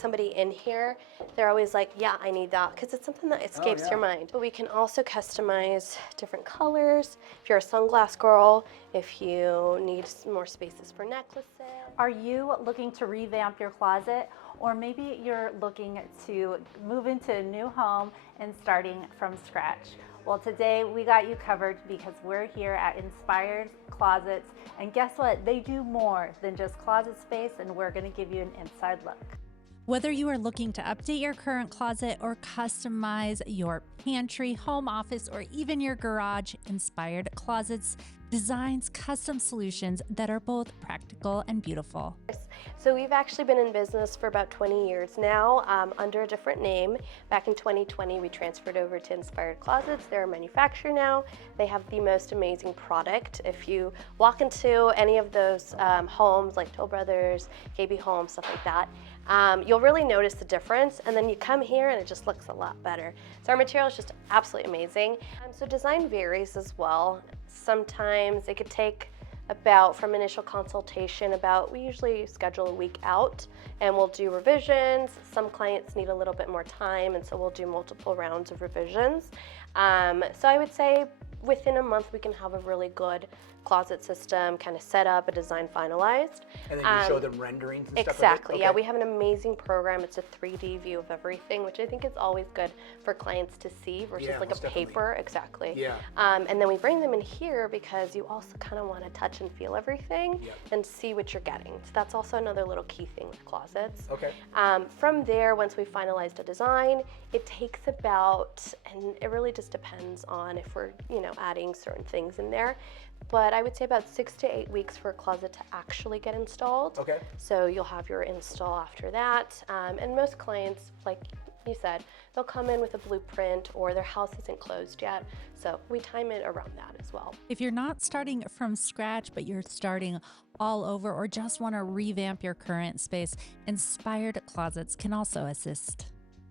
Somebody in here, they're always like, yeah, I need that, because it's something that escapes your mind. But we can also customize different colors. If you're a sunglass girl, if you need more spaces for necklaces. Are you looking to revamp your closet? Or maybe you're looking to move into a new home and starting from scratch? Well, today we got you covered because we're here at Inspired Closets. And guess what? They do more than just closet space, and we're going to give you an inside look. Whether you are looking to update your current closet or customize your pantry, home office, or even your garage, Inspired Closets designs custom solutions that are both practical and beautiful. So we've actually been in business for about 20 years now, under a different name. Back in 2020, we transferred over to Inspired Closets. They're a manufacturer now. They have the most amazing product. If you walk into any of those homes like Toll Brothers, KB Home, stuff like that, you'll really notice the difference, and then you come here and it just looks a lot better. So our material is just absolutely amazing. So design varies as well. Sometimes it could take about, from initial consultation, we usually schedule a week out, and we'll do revisions. Some clients need a little bit more time, and so we'll do multiple rounds of revisions. So I would say within a month we can have a really good closet system kind of set up, a design finalized. And then you show them renderings and stuff. Exactly, okay. Yeah, we have an amazing program. It's a 3D view of everything, which I think is always good for clients to see versus like a paper. Exactly. Yeah. And then we bring them in here because you also kind of want to touch and feel everything and see what you're getting. So that's also another little key thing with closets. Okay. From there, once we finalized a design, it takes about, and it really just depends on if we're, adding certain things in there, but I would say about 6 to 8 weeks for a closet to actually get installed. Okay. So you'll have your install after that. And most clients, like you said, they'll come in with a blueprint or their house isn't closed yet. So we time it around that as well. If you're not starting from scratch, but you're starting all over or just want to revamp your current space, Inspired Closets can also assist.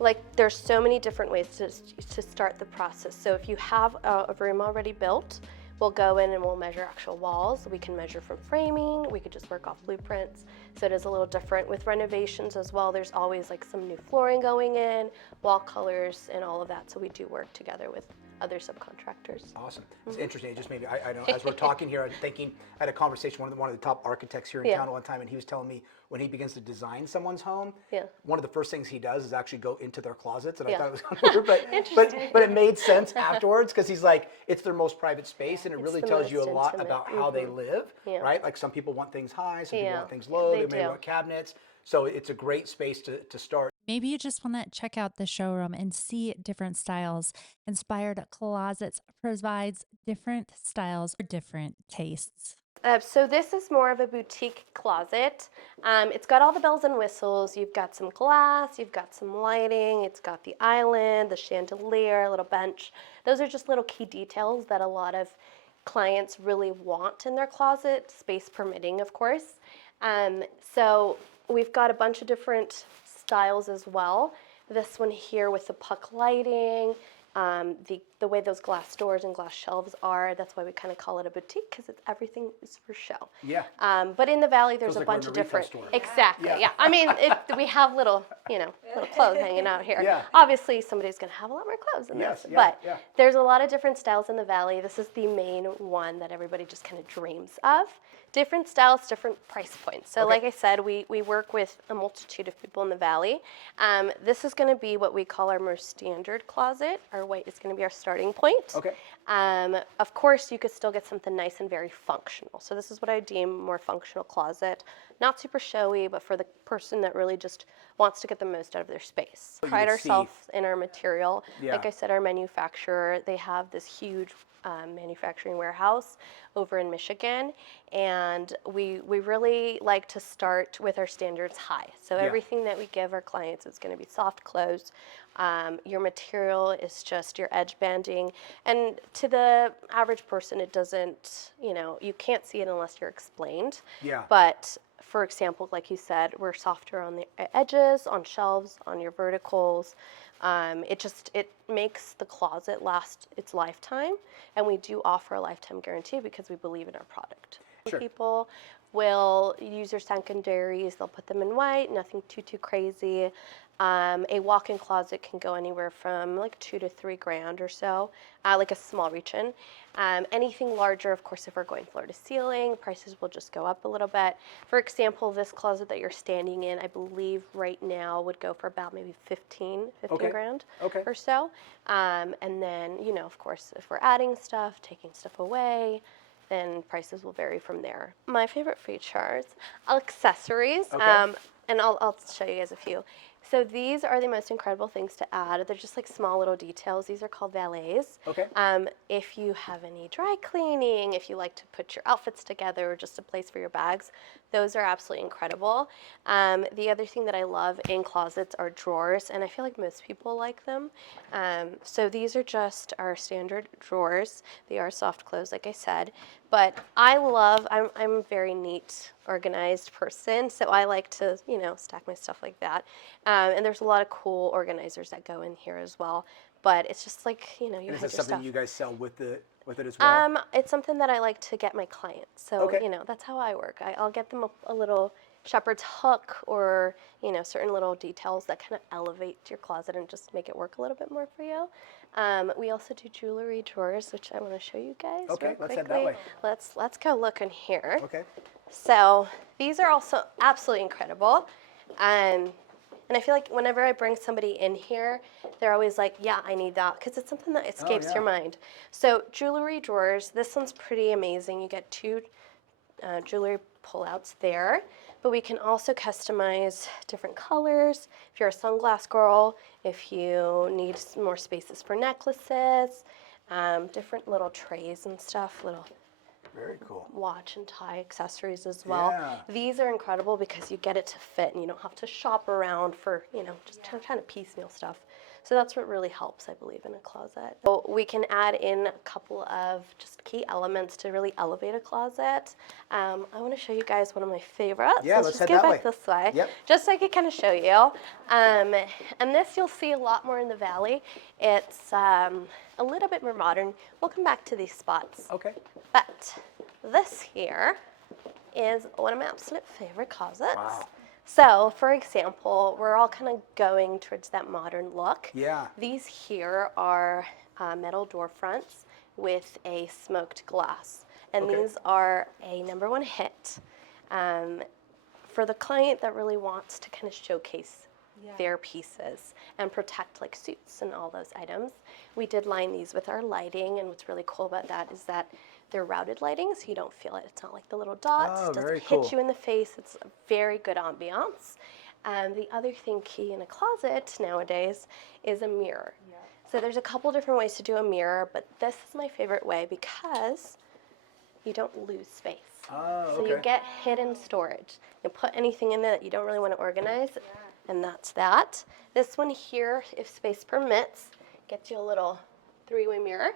Like, there's so many different ways to start the process. So if you have a room already built, we'll go in and we'll measure actual walls. We can measure from framing. We could just work off blueprints. So it is a little different. With renovations as well, there's always like some new flooring going in, wall colors, and all of that. So we do work together with other subcontractors. Awesome. It's interesting. It just maybe I know as we're talking here, I'm thinking, I had a conversation with one of the top architects here in town one time, and he was telling me when he begins to design someone's home, one of the first things he does is actually go into their closets. And I thought it was kind of weird, but it made sense afterwards, because he's like, it's their most private space, and it really tells you a lot about how they live, right? Like some people want things high, some people want things low, they may want cabinets. So it's a great space to start. Maybe you just want to check out the showroom and see different styles. Inspired Closets provides different styles for different tastes. So this is more of a boutique closet. It's got all the bells and whistles. You've got some glass, you've got some lighting, it's got the island, the chandelier, a little bench. Those are just little key details that a lot of clients really want in their closet, space permitting, of course. So we've got a bunch of different styles as well. This one here with the puck lighting, the way those glass doors and glass shelves are, that's why we kind of call it a boutique, because everything is for show. Yeah. But in the Valley, there's a bunch of different. Exactly. Yeah. I mean, we have little clothes hanging out here. Yeah. Obviously, somebody's going to have a lot more clothes than this, but there's a lot of different styles in the Valley. This is the main one that everybody just kind of dreams of. Different styles, different price points. So like I said, we work with a multitude of people in the Valley. This is going to be what we call our more standard closet. Our white is going to be our starting point. Okay. Of course, you could still get something nice and very functional. So this is what I deem more functional closet. Not super showy, but for the person that really just wants to get the most out of their space. Pride ourselves in our material. Like I said, our manufacturer, they have this huge manufacturing warehouse over in Michigan, and we really like to start with our standards high. So everything that we give our clients is going to be soft close. Your material is just your edge banding, and to the average person, it doesn't, you can't see it unless you're explained. But for example, like you said, we're softer on the edges, on shelves, on your verticals. It makes the closet last its lifetime, and we do offer a lifetime guarantee because we believe in our product. People, will use their secondaries. They'll put them in white, nothing too crazy. A walk-in closet can go anywhere from like $2 to $3 grand or so, like a small reach-in. Anything larger, of course, if we're going floor to ceiling, prices will just go up a little bit. For example, this closet that you're standing in, I believe right now would go for about maybe 15 grand or so. And then, you know, of course, if we're adding stuff, taking stuff away, then prices will vary from there. My favorite features, accessories, and I'll show you guys a few. So these are the most incredible things to add. They're just like small little details. These are called valets. If you have any dry cleaning, if you like to put your outfits together, or just a place for your bags, those are absolutely incredible. The other thing that I love in closets are drawers, and I feel like most people like them. So these are just our standard drawers. They are soft close, like I said. But I'm a very neat, organized person, so I like to, you know, stack my stuff like that. And there's a lot of cool organizers that go in here as well. But it's just like, you know, you have your stuff. Is that something you guys sell with it as well? It's something that I like to get my clients. So, you know, that's how I work. I'll get them a little shepherd's hook or, you know, certain little details that kind of elevate your closet and just make it work a little bit more for you. We also do jewelry drawers, which I want to show you guys real quickly. Let's head that way. Let's go look in here. So these are also absolutely incredible. And I feel like whenever I bring somebody in here, they're always like, yeah, I need that, because it's something that escapes your mind. So jewelry drawers, this one's pretty amazing. You get two jewelry pullouts there, but we can also customize different colors. If you're a sunglass girl, if you need more spaces for necklaces, different little trays and stuff, little very cool watch and tie accessories as well. These are incredible because you get it to fit and you don't have to shop around for, you know, just trying to piecemeal stuff. So that's what really helps, I believe, in a closet. So we can add in a couple of just key elements to really elevate a closet. I want to show you guys one of my favorites. Let's just go back this way, just so I can kind of show you. And this you'll see a lot more in the Valley. It's a little bit more modern. We'll come back to these spots. But this here is one of my absolute favorite closets. So, for example, we're all kind of going towards that modern look. These here are metal door fronts with a smoked glass. And these are a #1 hit for the client that really wants to kind of showcase their pieces and protect like suits and all those items. We did line these with our lighting, and what's really cool about that is that they're routed lighting, so you don't feel it. It's not like the little dots. It doesn't hit you in the face. It's a very good ambiance. The other thing key in a closet nowadays is a mirror. So there's a couple different ways to do a mirror, but this is my favorite way because you don't lose space. So you get hidden storage. You put anything in there that you don't really want to organize, and that's that. This one here, if space permits, gets you a little 3-way mirror.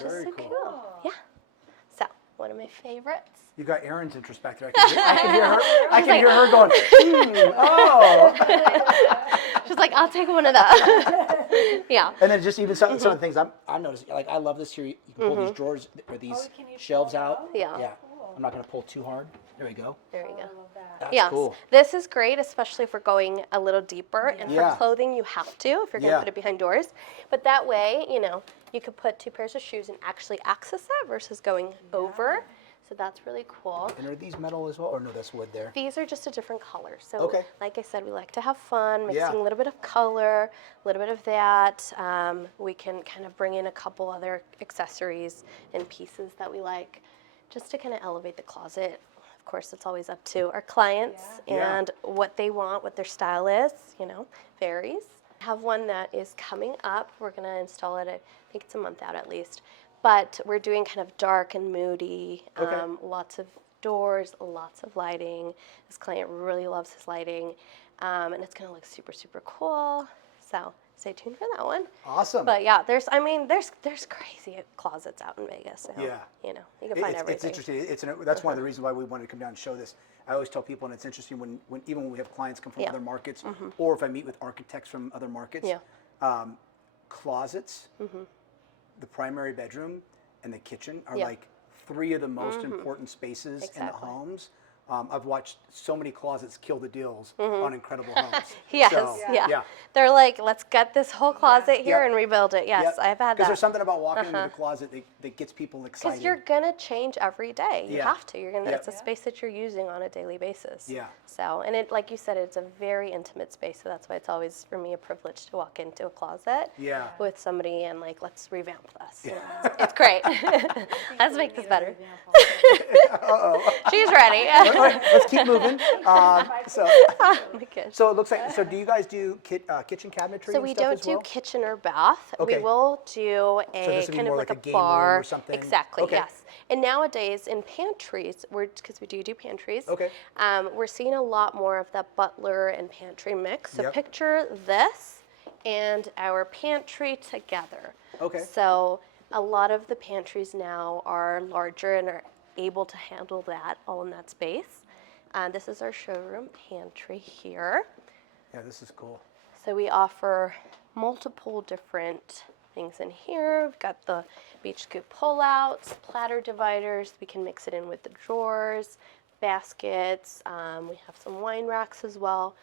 Just so cool. So, one of my favorites. You got Erin's interest back there. I can hear her. I can hear her going, oh. She's like, I'll take one of those. And then just even some of the things I'm noticing. Like, I love this here. You can pull these drawers or these shelves out. I'm not going to pull too hard. There we go. There you go. That's cool. This is great, especially if we're going a little deeper. And for clothing, you have to if you're going to put it behind doors. But that way, you know, you could put 2 pairs of shoes and actually access it versus going over. So that's really cool. And are these metal as well? Or no, that's wood there? These are just a different color. So like I said, we like to have fun, mixing a little bit of color, a little bit of that. We can kind of bring in a couple other accessories and pieces that we like just to kind of elevate the closet. Of course, it's always up to our clients and what they want, what their style is, you know, varies. I have one that is coming up. We're going to install it, I think it's a month out at least. But we're doing kind of dark and moody, lots of doors, lots of lighting. This client really loves his lighting, and it's going to look super, super cool. So stay tuned for that one. Awesome. But yeah, there's crazy closets out in Vegas. So, you know, you can find everything. It's interesting. That's one of the reasons why we wanted to come down and show this. I always tell people, and it's interesting when even when we have clients come from other markets, or if I meet with architects from other markets, closets, the primary bedroom and the kitchen are like three of the most important spaces in the homes. I've watched so many closets kill the deals on incredible homes. Yes, So, yeah. They're like, let's get this whole closet here and rebuild it. Yes, I've had that. Because there's something about walking into the closet that gets people excited. Because you're gonna change every day. You have to. You're gonna. Yeah. It's a space that you're using on a daily basis. Yeah. So, and it, like you said, it's a very intimate space. So that's why it's always for me a privilege to walk into a closet with somebody and like, let's revamp this. You know, it's great. Let's make this better. She's ready. Let's keep moving. So it looks like. So do you guys do kitchen cabinetry? So we don't do kitchen or bath. Okay. We will do a kind of like a game bar room or something? Exactly. Okay. Yes. And nowadays in pantries, because we do pantries. Okay. We're seeing a lot more of that butler and pantry mix. So picture this and our pantry together. Okay. So a lot of the pantries now are larger and are able to handle that all in that space. This is our showroom pantry here. Yeah, this is cool. So we offer multiple different things in here. We've got the beach scoop pullouts, platter dividers. We can mix it in with the drawers, baskets. We have some wine racks as well.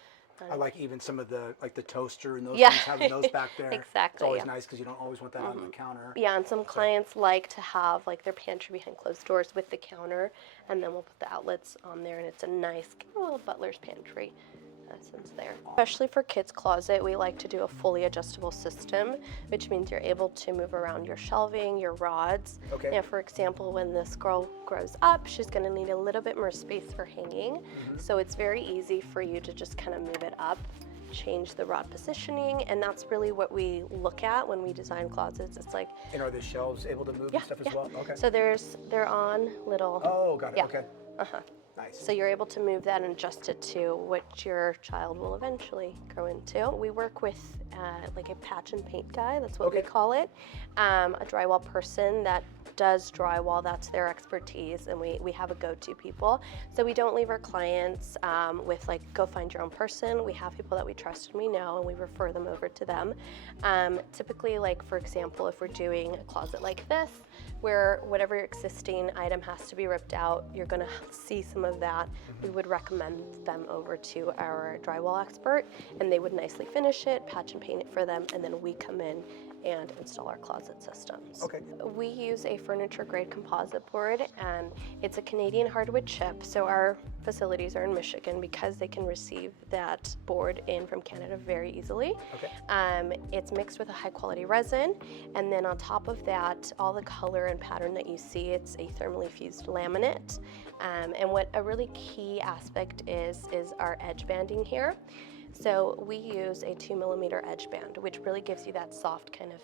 I like even some of the toaster and those things, having those back there. Exactly. It's always nice because you don't always want that on the counter. Yeah, and some clients like to have like their pantry behind closed doors with the counter, and then we'll put the outlets on there, and it's a nice little butler's pantry. Essence there. Especially for kids' closet, we like to do a fully adjustable system, which means you're able to move around your shelving, your rods. Okay. Now, for example, when this girl grows up, she's going to need a little bit more space for hanging. So it's very easy for you to just kind of move it up, change the rod positioning, and that's really what we look at when we design closets. It's like, and are the shelves able to move and stuff as well? Okay. So they're on little. Oh, got it. Okay. Nice. So you're able to move that and adjust it to what your child will eventually grow into. We work with like a patch and paint guy, that's what we call it. A drywall person that does drywall, that's their expertise, and we have a go-to people. So we don't leave our clients with like, go find your own person. We have people that we trust and we know, and we refer them over to them. Typically, like for example, if we're doing a closet like this, where whatever existing item has to be ripped out, you're gonna see some of that. We would recommend them over to our drywall expert, and they would nicely finish it, patch and paint it for them, and then we come in and install our closet systems. Okay. We use a furniture grade composite board, and it's a Canadian hardwood chip. So our facilities are in Michigan because they can receive that board in from Canada very easily. Okay. It's mixed with a high quality resin, and then on top of that, all the color and pattern that you see, it's a thermally fused laminate. And what a really key aspect is our edge banding here. So we use a 2mm edge band, which really gives you that soft kind of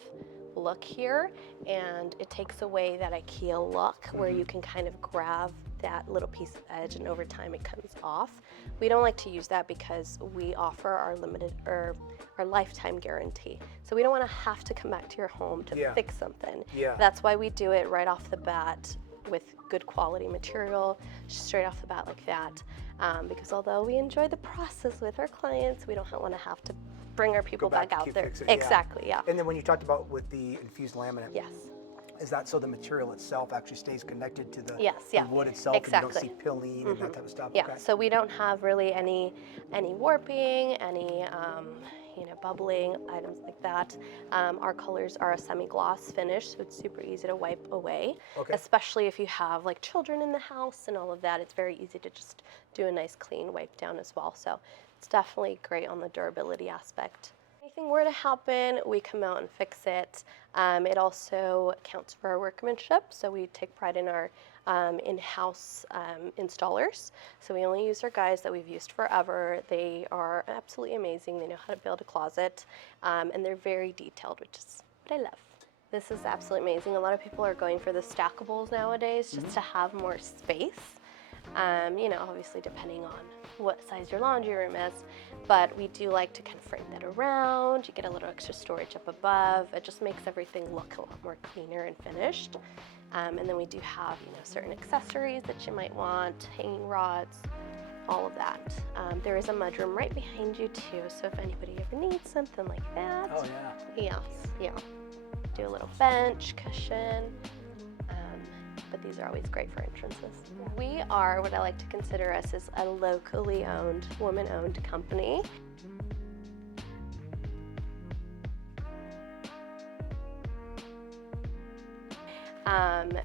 look here, and it takes away that IKEA look where you can kind of grab that little piece of edge and over time it comes off. We don't like to use that because we offer our limited or our lifetime guarantee. So we don't want to have to come back to your home to fix something. That's why we do it right off the bat with good quality material, straight off the bat like that. Because although we enjoy the process with our clients, we don't want to have to bring our people back out there. Exactly, yeah. And then when you talked about with the infused laminate, Yes. is that so the material itself actually stays connected to the, the wood itself, and you don't see pilling and that type of stuff? Yeah, so we don't have really any warping, any bubbling, items like that. Our colors are a semi-gloss finish, so it's super easy to wipe away, especially if you have like children in the house and all of that. It's very easy to just do a nice clean wipe down as well. So it's definitely great on the durability aspect. Anything were to happen, we come out and fix it. It also counts for our workmanship, so we take pride in our in-house installers. So we only use our guys that we've used forever. They are absolutely amazing. They know how to build a closet, and they're very detailed, which is what I love. This is absolutely amazing. A lot of people are going for the stackables nowadays just to have more space. Obviously depending on what size your laundry room is, but we do like to kind of frame that around. You get a little extra storage up above. It just makes everything look a lot more cleaner and finished. And then we do have, certain accessories that you might want, hanging rods, all of that. There is a mudroom right behind you too, so if anybody ever needs something like that. Oh yeah. Yes, yeah. Do a little bench, cushion. but these are always great for entrances. We are what I like to consider us as a locally owned, woman-owned company.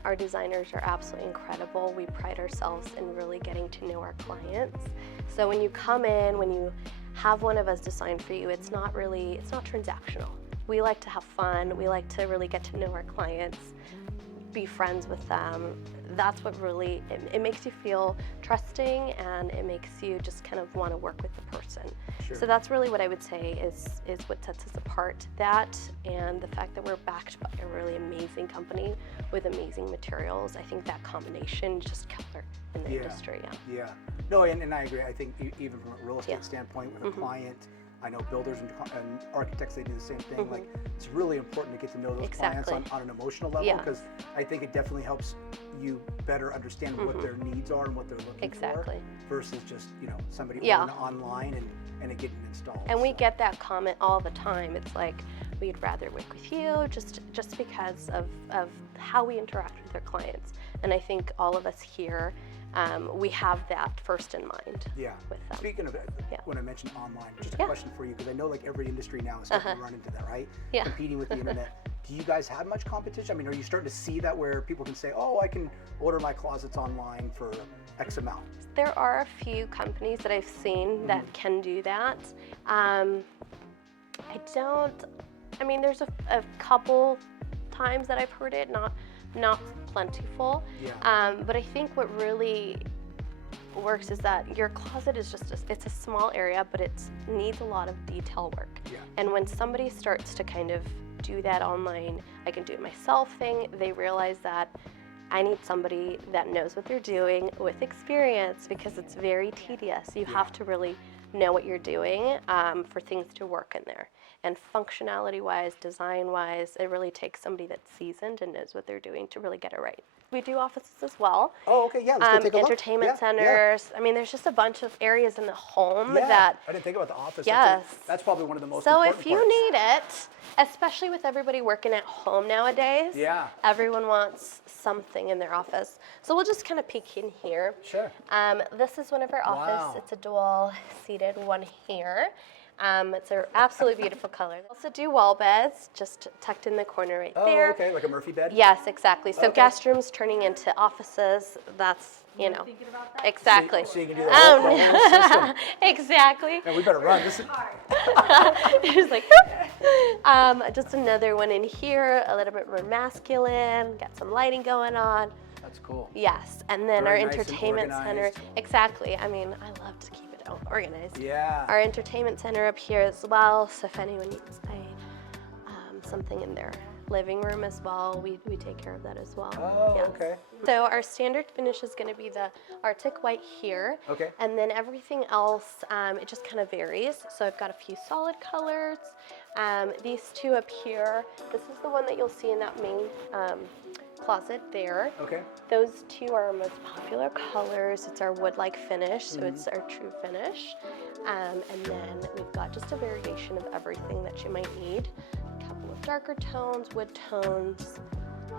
Our designers are absolutely incredible. We pride ourselves in really getting to know our clients. So when you come in, when you have one of us design for you, it's not transactional. We like to have fun. We like to really get to know our clients, be friends with them. That's what really, it makes you feel trusting, and it makes you just kind of want to work with the person. Sure. So that's really what I would say is what sets us apart. That and the fact that we're backed by a really amazing company with amazing materials. I think that combination is just killer in the industry. Yeah. No, and I agree. I think even from a real estate standpoint, with a client, I know builders and architects, they do the same thing. Like, it's really important to get to know those clients on an emotional level, because I think it definitely helps you better understand what their needs are and what they're looking for, versus just, somebody ordering online and it getting installed. And we get that comment all the time. It's like, we'd rather work with you just because of how we interact with our clients. And I think all of us here, we have that first in mind with them. Speaking of it, when I mentioned online, just a question for you, because I know like every industry now is starting to run into that, right? Competing with the internet. Do you guys have much competition? I mean, are you starting to see that where people can say, oh, I can order my closets online for X amount? There are a few companies that I've seen that can do that. There's a couple times that I've heard it, not plentiful. But I think what really works is that your closet is it's a small area, but it needs a lot of detail work. And when somebody starts to kind of do that online, I can do it myself thing, they realize that I need somebody that knows what they're doing with experience, because it's very tedious. You have to really know what you're doing for things to work in there. And functionality-wise, design-wise, it really takes somebody that's seasoned and knows what they're doing to really get it right. We do offices as well. Oh, okay, yeah, let's go take a look. Entertainment centers. I mean, there's just a bunch of areas in the home that... I didn't think about the office. Yes. That's probably one of the most so important if you need it, especially with everybody working at home nowadays, everyone wants something in their office. So we'll just kind of peek in here. Sure. This is one of our office. It's a dual-seated one here. It's an absolutely beautiful color. We also do wall beds, just tucked in the corner right there. Oh, okay, like a Murphy bed? Yes, exactly. So guest rooms turning into offices, that's, Thinking about that? Exactly. So you can do the whole system. Exactly. And we better run. This is It's like, just another one in here, a little bit more masculine, got some lighting going on. That's cool. Yes, and then Very our nice and entertainment center. organized. Exactly. I mean, I love to keep it organized. Yeah. Our entertainment center up here as well. So if anyone needs something in their living room as well, we take care of that as well. Oh, okay. So our standard finish is going to be the Arctic white here. Okay. And then everything else, it just kind of varies. So I've got a few solid colors. These two up here, this is the one that you'll see in that main closet there. Okay. Those two are our most popular colors. It's our wood-like finish, so it's our true finish. And then we've got just a variation of everything that you might need. A couple of darker tones, wood tones,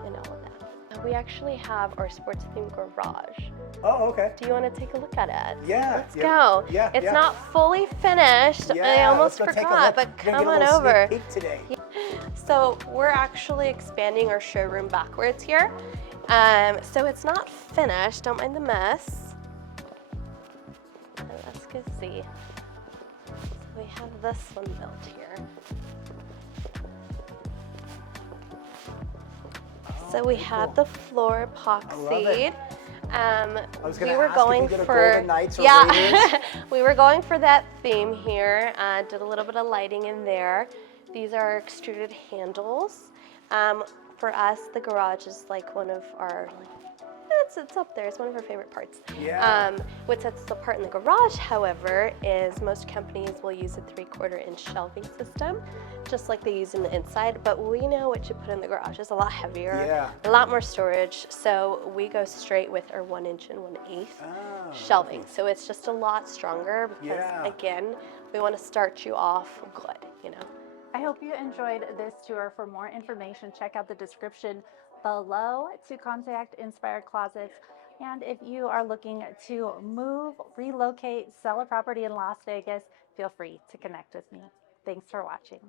and all of that. We actually have our sports themed garage. Oh, okay. Do you want to take a look at it? Yeah. Let's go. Yeah. It's not fully finished. I almost forgot, but come on over. Sneak peek today. So we're actually expanding our showroom backwards here. So it's not finished, don't mind the mess. Let's go see. So we have this one built here. So we had the floor epoxied. We were going for Knights or we were going for that theme here. Did a little bit of lighting in there. These are extruded handles. For us, the garage is like one of our, it's up there. It's one of our favorite parts. Yeah. What sets us apart in the garage, however, is most companies will use a 3/4-inch shelving system, just like they use in the inside. But we know what you put in the garage is a lot heavier, a lot more storage. So we go straight with our 1 inch and 1/8 shelving. So it's just a lot stronger because, again, we want to start you off good, I hope you enjoyed this tour. For more information, check out the description below to contact Inspired Closets. And if you are looking to move, relocate, sell a property in Las Vegas, feel free to connect with me. Thanks for watching.